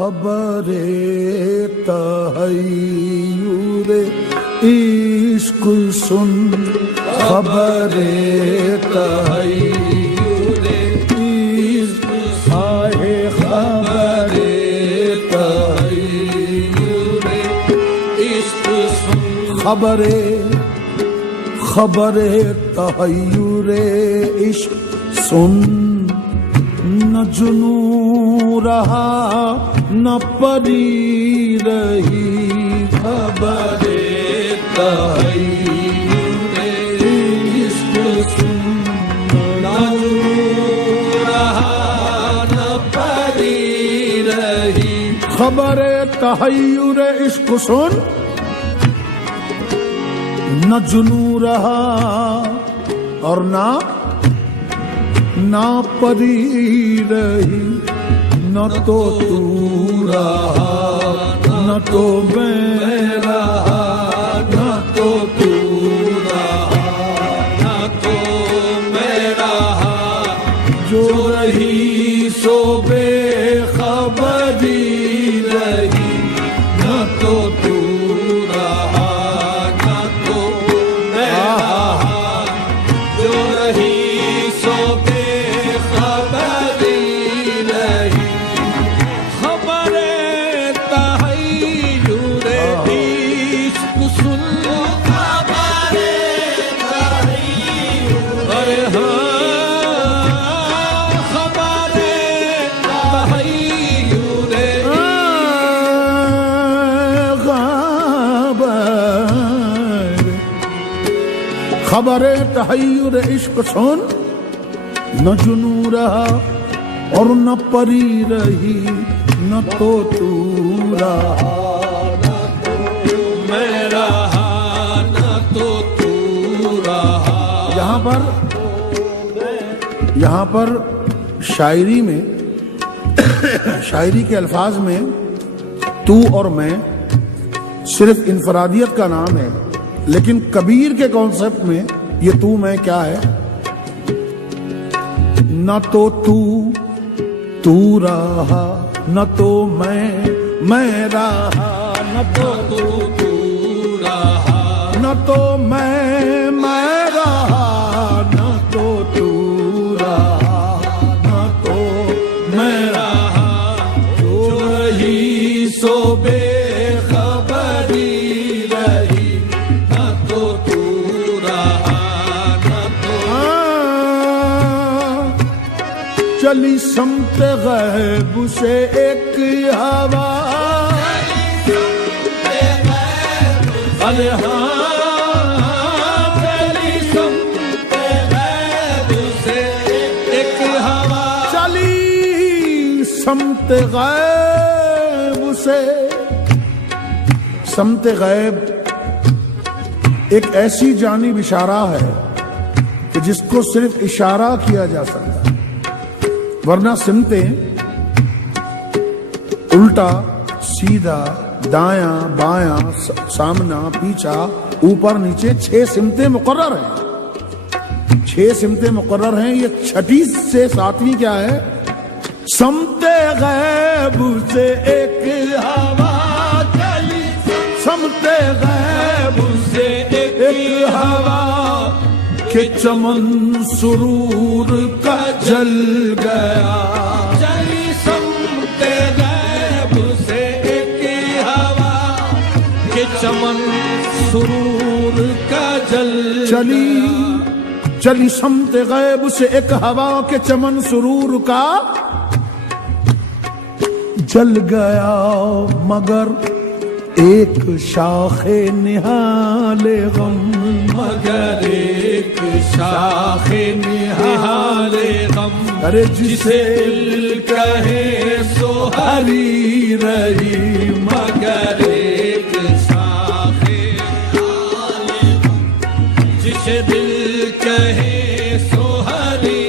خبر تحیر عشق سن، خبر تحیر عشق، آئے خبر تحیر عشق سن، خبر تحیر عشق سن، نہ جنوں رہا نہ پری رہی، خبر تحیر عشق سن، نہ جنوں رہا نہ پری رہی، خبر تحیر عشق سن، نہ جنوں رہا اور نہ پری رہی، نہ تو رہا نہ تو میں رہا، نہ تو رہا نہ تو میں رہا، جو رہی سو بے خبری رہی، نہ تو رہا نہ تو میں رہا، جو رہی سو بے خبری رہی، خبر تحیر عشق سن، خبر تحیر، ارے ہاں خبر تحیر، خبر تحیر عشق سن، نہ جنوں رہا اور نہ پری رہی، نہ تو رہا نہ تو میں رہا، نہ تو رہا۔ یہاں پر شاعری میں شاعری کے الفاظ میں تو اور میں صرف انفرادیت کا نام ہے، لیکن کبیر کے کانسیپٹ میں یہ تو میں کیا ہے؟ نہ تو رہا نہ تو میں رہا، نہ تو رہا نہ تو میں رہا، نہ تو رہا نہ تو میں رہا، جو رہی سو بے خبری رہی، نہ تو رہا نہ تو۔ چلی سمت غیب سے ایک ہوا، ارے ہاں چلی سمت غیب سے ایک ہوا، چلی سمت غیب سے۔ سمت غیب ایک ایسی جانب اشارہ ہے کہ جس کو صرف اشارہ کیا جا سکتا ہے، ورنہ سمتیں الٹا سیدھا دایاں بایاں سامنا پیچھا اوپر نیچے 6 سمتیں مقرر ہیں، 6 سمتیں مقرر ہیں۔ یہ چھٹی سے 7ویں کیا ہے؟ سمت غیب سے ایک ہوا چلی، سمت غیب سے ایک ہوا، کہ چمن سرور کا جل گیا، چلی سمت غیب سے ایک ہوا، کہ چمن سرور کا جل چلی سمت غیب سے ایک ہوا، کہ چمن سرور کا جل گیا، مگر ایک شاخ نہال غم، مگر ایک شاخ نہال غم، ارے جسے دل کہے سو ہری رہی، مگر ایک شاخ نہال غم، جسے دل کہے سو ہری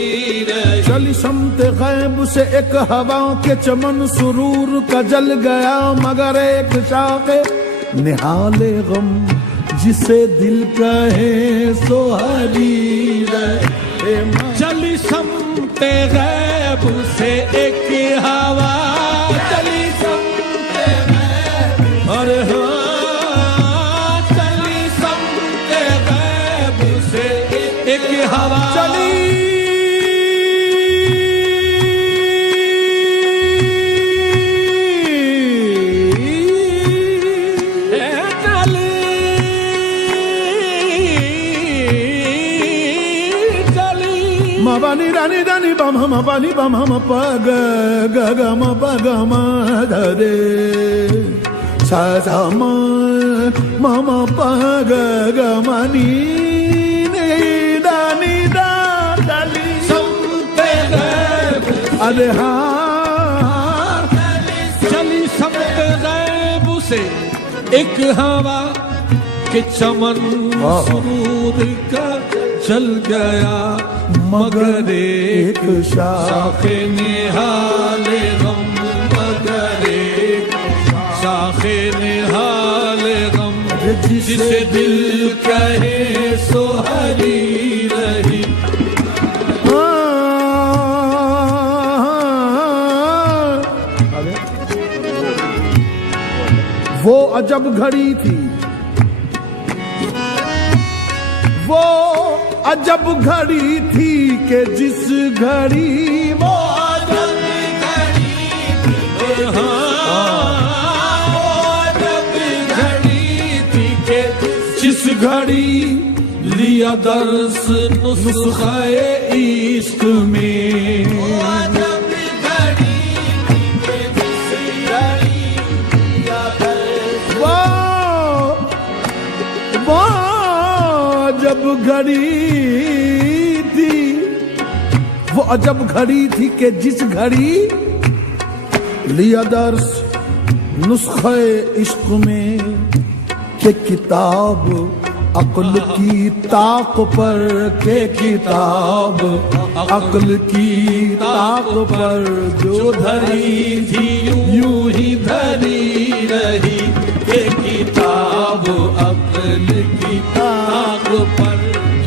رہی۔ چلی سمت غیب سے ایک ہوا، کے چمن سرور کا جل گیا، مگر ایک شاخ نہال غم، جسے دل کہے سو ہری رہے۔ چلی سمت غیب سے ایک ہوا، چلی سمت bam hum pa ni bam hum pa ga ga ga ma pa ga ma da re sa sa ma ma pa ga ga ma ni ni da da li سمت غیب ارے ہاں چلی سمت غیب سے ایک ہوا کہ چمن سرود کا چل گیا مگر ایک شاخ نہال غم مگر ایک شاخ نہال غم جسے دل کہے سو ہری رہی وہ عجب گھڑی تھی وہ عجب گھڑی تھی کہ جس گھڑی وہ عجب گھڑی تھی وہ عجب گھڑی تھی کہ جس گھڑی لیا درس نسخہ عشق میں عجب گھڑی تھی وہ عجب گھڑی تھی کہ جس گھڑی لیا درس نسخہ عشق میں کہ کتاب عقل کی طاق پر کہ کتاب عقل کی طاق پر جو دھری تھی یوں ہی دھری رہی کہ کتاب عقل کی طاق پر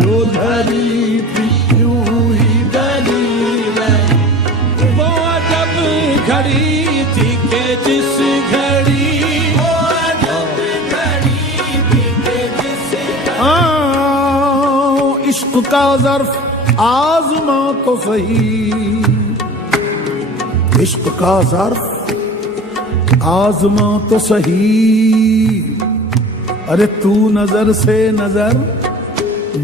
جو دھری تھی یوں ہی دھری رہی وہ عجب گھڑی تھی کہ جس گھڑی عشق کا ظرف آزما تو صحیح عشق کا ظرف آزما تو صحیح ارے تو نظر سے نظر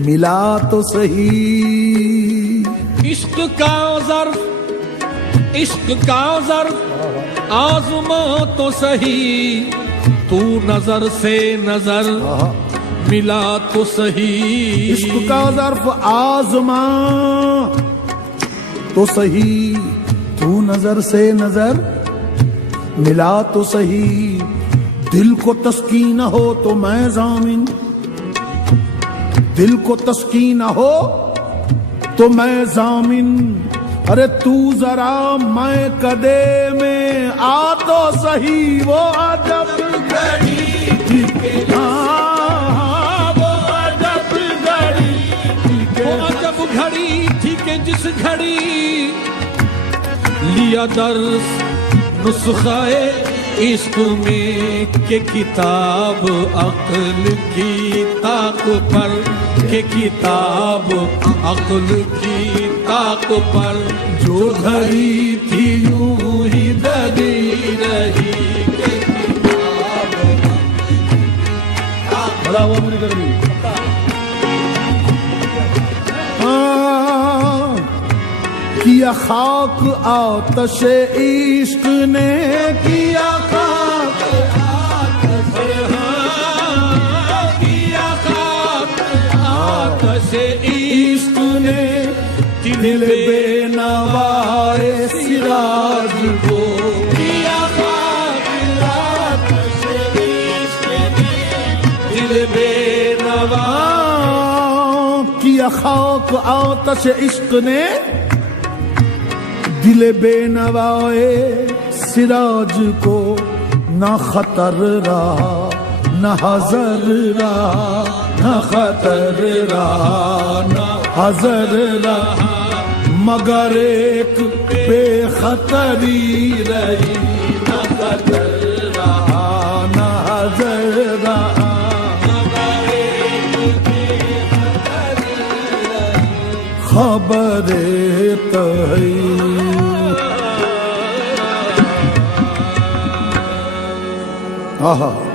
ملا تو صحیح عشق کا ظرف آزما تو صحیح تو نظر سے نظر ملا تو صحیح عشق کا ظرف آزما تو صحیح تو نظر سے نظر ملا تو صحیح دل کو تسکین ہو تو میں ضامن دل کو تسکین ہو تو میں ضامن ارے تو ذرا میں کدے میں آ تو صحیح وہ عجب گھڑی گھڑی تھی کہ جس گھڑی لیا درس نسخہ عشق میں کہ کتاب عقل کی طاق پر کہ کتاب عقل کی طاق پر جو دھری تھی یوں ہی دھری رہی کہ کتاب بڑا ہوا میری گرمی کیا خاک آتش عشق نے کیا خاک آتش عشق نے دل بے نوائے سراج کو کیا خاک آتش عشق نے دل بے نوا کیا خاک آتش عشق نے دل بے نوائے سراج کو نہ خطر رہا نہ حذر رہا نہ خطر رہا نہ حذر رہا مگر ایک بے خطری رہی نہ خطر رہا نہ حذر رہا خبر تہی آہا